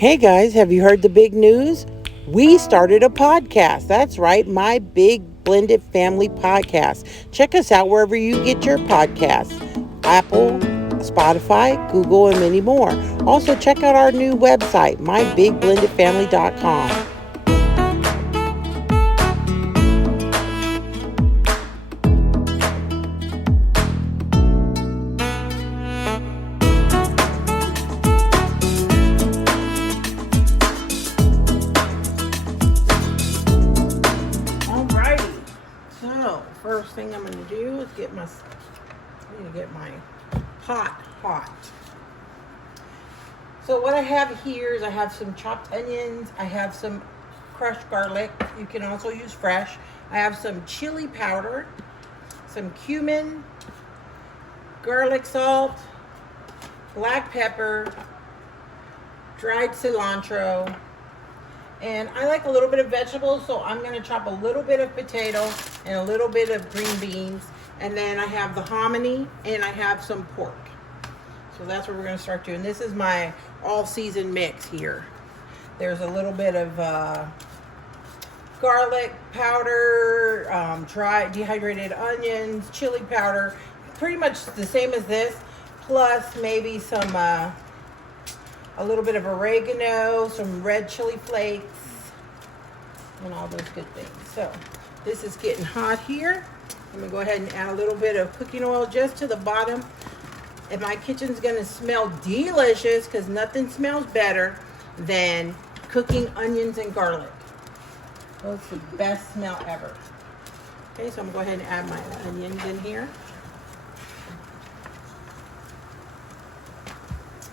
Hey guys, have you heard the big news? We started a podcast. That's right, My Big Blended Family Podcast. Check us out wherever you get your podcasts. Apple, Spotify, Google, and many more. Also, check out our new website, mybigblendedfamily.com. First thing I'm going to do is get my pot hot. So what I have here is I have some chopped onions. I have some crushed garlic. You can also use fresh. I have some chili powder, some cumin, garlic salt, black pepper, dried cilantro. And I like a little bit of vegetables, so I'm going to chop a little bit of potato and a little bit of green beans. And then I have the hominy and I have some pork. So that's what we're going to start doing. This is my all-season mix here. There's a little bit of garlic powder, dry dehydrated onions, chili powder. Pretty much the same as this, plus maybe some... a little bit of oregano, some red chili flakes, and all those good things. So this is getting hot here. I'm gonna go ahead and add a little bit of cooking oil just to the bottom. And my kitchen's gonna smell delicious because nothing smells better than cooking onions and garlic. That's the best smell ever. Okay, so I'm gonna go ahead and add my onions in here.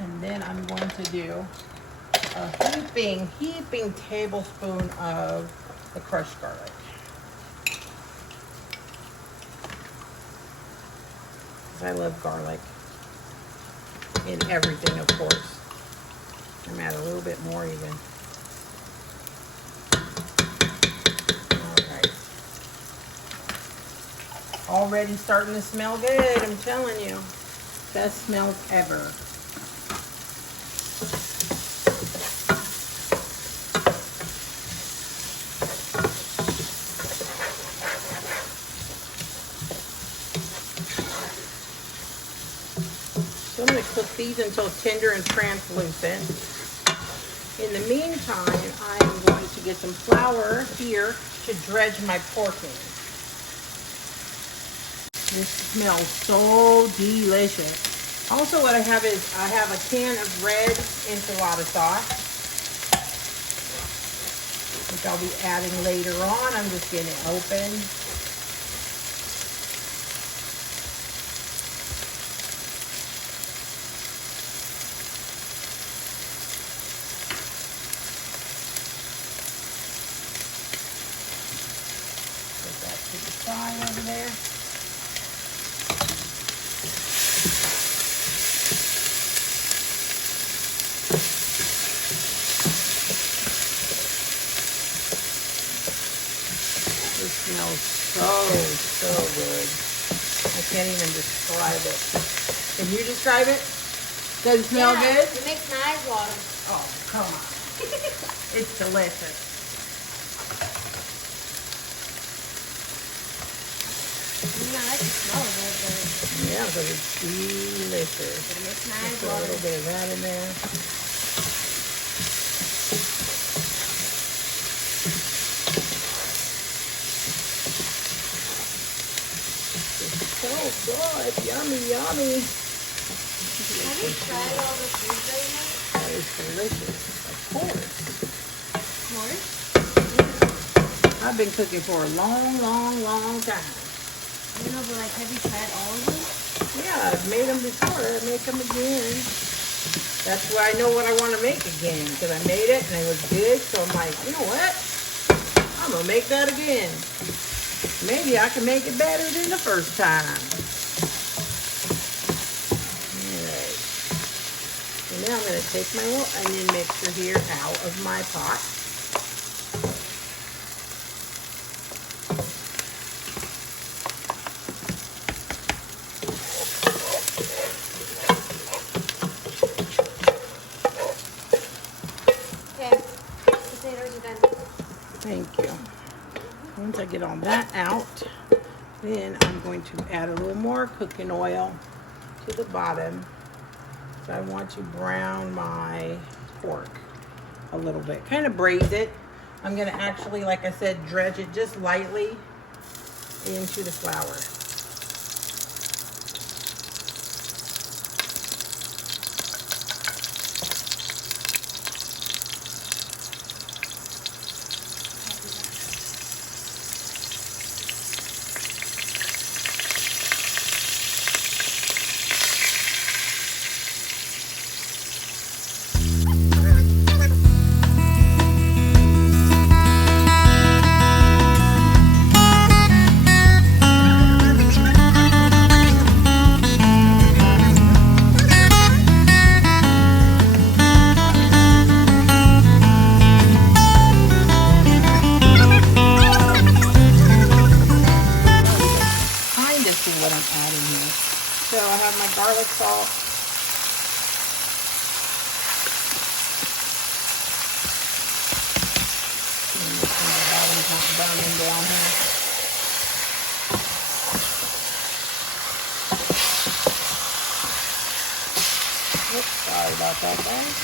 And then I'm going to do a heaping tablespoon of the crushed garlic. I love garlic in everything, of course. I'm add a little bit more even. All right. Already starting to smell good, I'm telling you. Best smells ever. So I'm going to cook these until tender and translucent. In the meantime, I am going to get some flour here to dredge my pork in. This smells so delicious. Also what I have is, I have a can of red enchilada sauce, which I'll be adding later on. I'm just getting it open. Put that to the side over there. Smells so good. I can't even describe it. Can you describe it? Does it smell good? It makes my eyes water. Oh, come on. It's delicious. I like the smell of it, but... Yeah, but it's delicious. It makes my eyes Put a water. little bit of that in there. So good. Yummy, yummy. Have you tried all the foods that you make? That is delicious. Of course. More? I've been cooking for a long time. I know, but like, have you tried all of them? Yeah, I've made them before. I make them again. That's why I know what I want to make again, because I made it and it was good. So I'm like, you know what? I'm going to make that again. Maybe I can make it better than the first time. Alright. So now I'm going to take my little onion mixture here out of my pot. Thank you. Once I get all that out, then I'm going to add a little more cooking oil to the bottom. So I want to brown my pork a little bit, kind of braise it. I'm going to actually, like I said, dredge it just lightly into the flour. What I'm adding here. So I have my garlic salt. And this bottom's not burning down here. Oops, sorry about that, guys.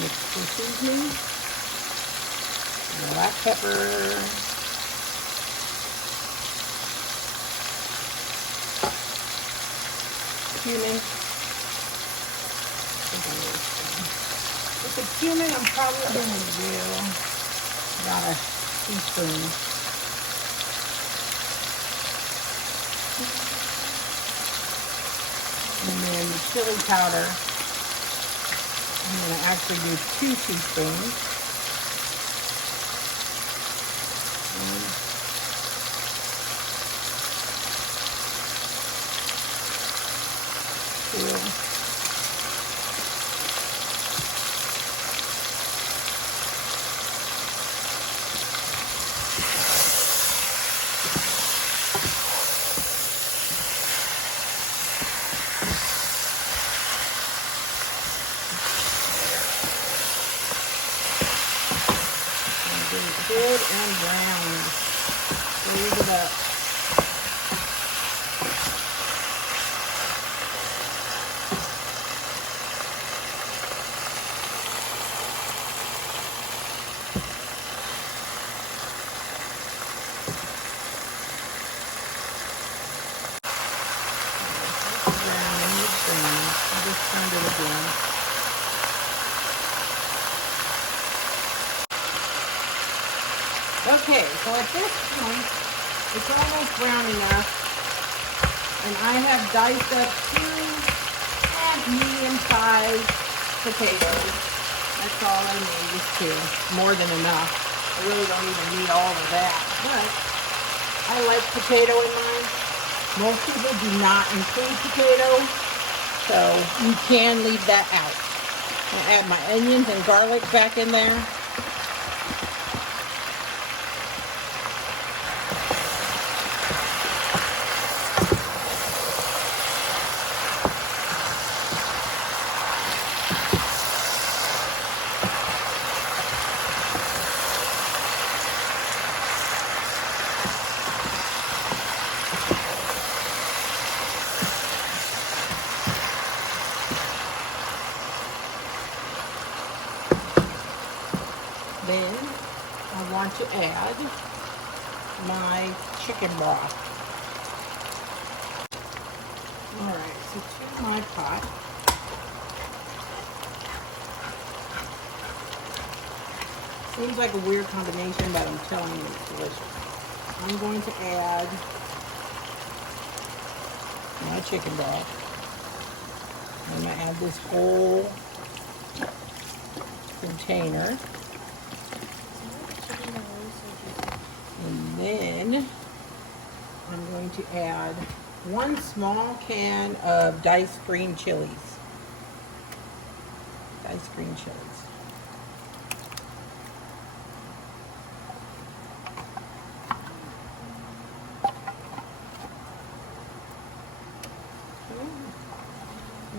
Mixed seasoning, black pepper, cumin. With the cumin, I'm probably going to do about a teaspoon. And then the chili powder, I'm going to actually do 2 teaspoons. Good. And brown. Raise it up. I just turned it again. Okay, so at this point, it's almost brown enough, and I have diced up 2 medium-sized potatoes. That's all I need, is 2. More than enough. I really don't even need all of that, but I like potato in mine. Most people do not include potato, so you can leave that out. I'll add my onions and garlic back in there. Then I want to add my chicken broth. Alright, so to my pot, seems like a weird combination, but I'm telling you it's delicious. I'm going to add my chicken broth. I'm going to add this whole container. And then I'm going to add 1 small can of diced green chilies. Diced green chilies.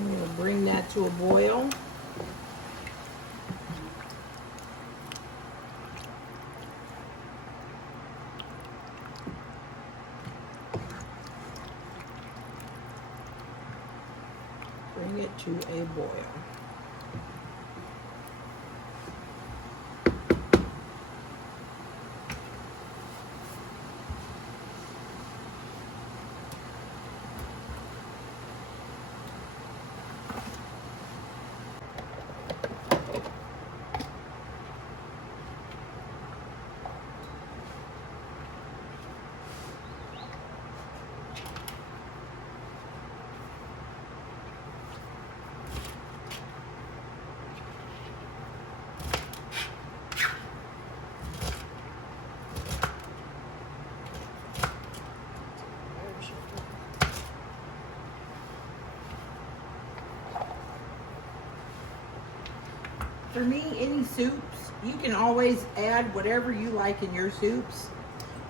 I'm going to bring that to a boil. Bring it to a boil. For me, any soups, you can always add whatever you like in your soups.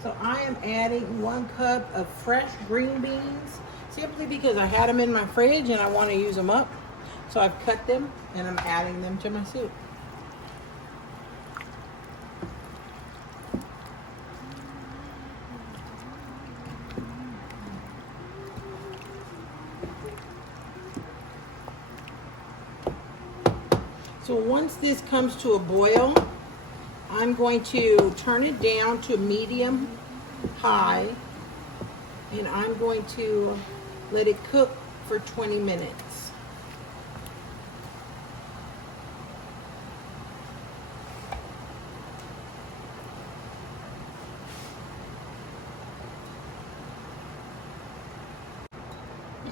So I am adding 1 cup of fresh green beans, simply because I had them in my fridge and I want to use them up. So I've cut them and I'm adding them to my soup. So once this comes to a boil, I'm going to turn it down to medium high, and I'm going to let it cook for 20 minutes.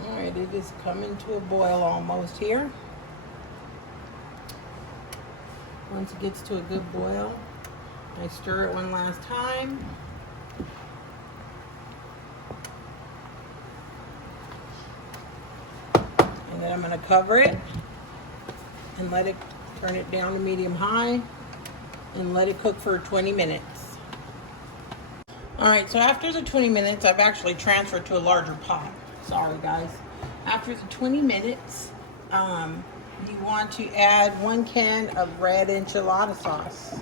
All right, it is coming to a boil almost here. Once it gets to a good boil, I stir it one last time. And then I'm going to cover it and let it turn it down to medium high and let it cook for 20 minutes. All right, so after the 20 minutes, I've actually transferred to a larger pot. Sorry, guys. After the 20 minutes, you want to add 1 can of red enchilada sauce.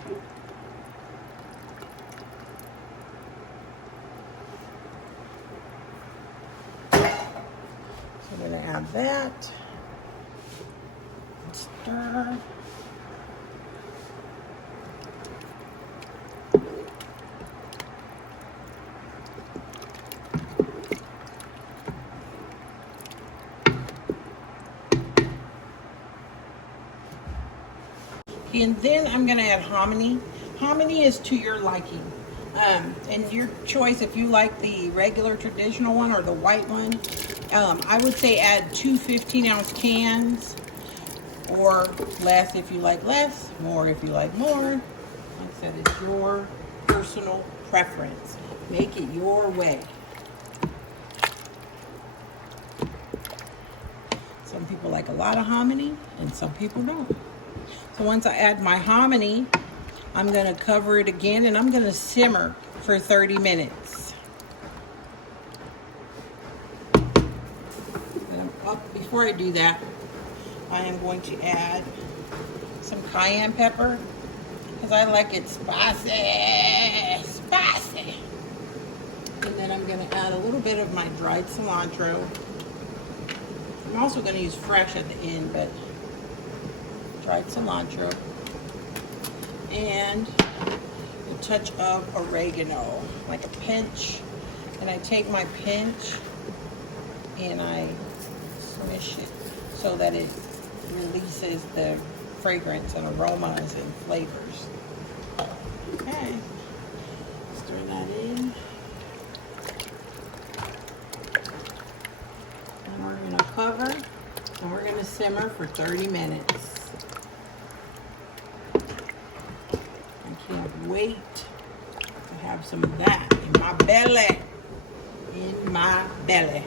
So I'm going to add that. Stir. And then I'm going to add hominy. Hominy is to your liking. And your choice, if you like the regular traditional one or the white one, I would say add 2 15-ounce cans, or less if you like less, more if you like more. Like I said, it's your personal preference. Make it your way. Some people like a lot of hominy and some people don't. So once I add my hominy, I'm going to cover it again and I'm going to simmer for 30 minutes. Before I do that, I am going to add some cayenne pepper because I like it spicy, spicy. And then I'm going to add a little bit of my dried cilantro. I'm also going to use fresh at the end, but dried cilantro and a touch of oregano, like a pinch. And I take my pinch and I swish it so that it releases the fragrance and aromas and flavors. Okay, stir that in. And we're going to cover and we're going to simmer for 30 minutes. Can't wait to have some of that in my belly. In my belly.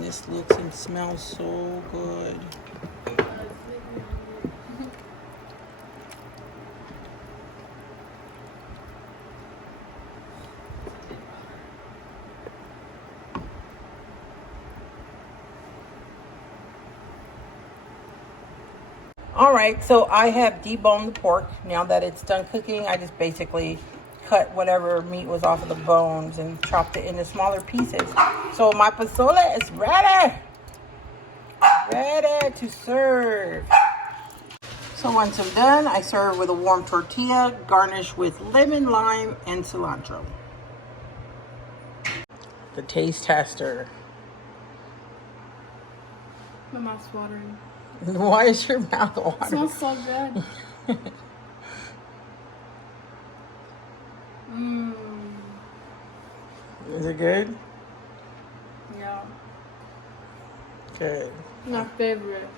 This looks and smells so good. All right, so I have deboned the pork. Now that it's done cooking, I just basically cut whatever meat was off of the bones and chopped it into smaller pieces. So my pozole is ready. Ready to serve. So once I'm done, I serve with a warm tortilla, garnished with lemon, lime, and cilantro. The taste tester. My mouth's watering. Why is your mouth watering? It smells so good. Mmm. Is it good? Yeah. Good. My favorite.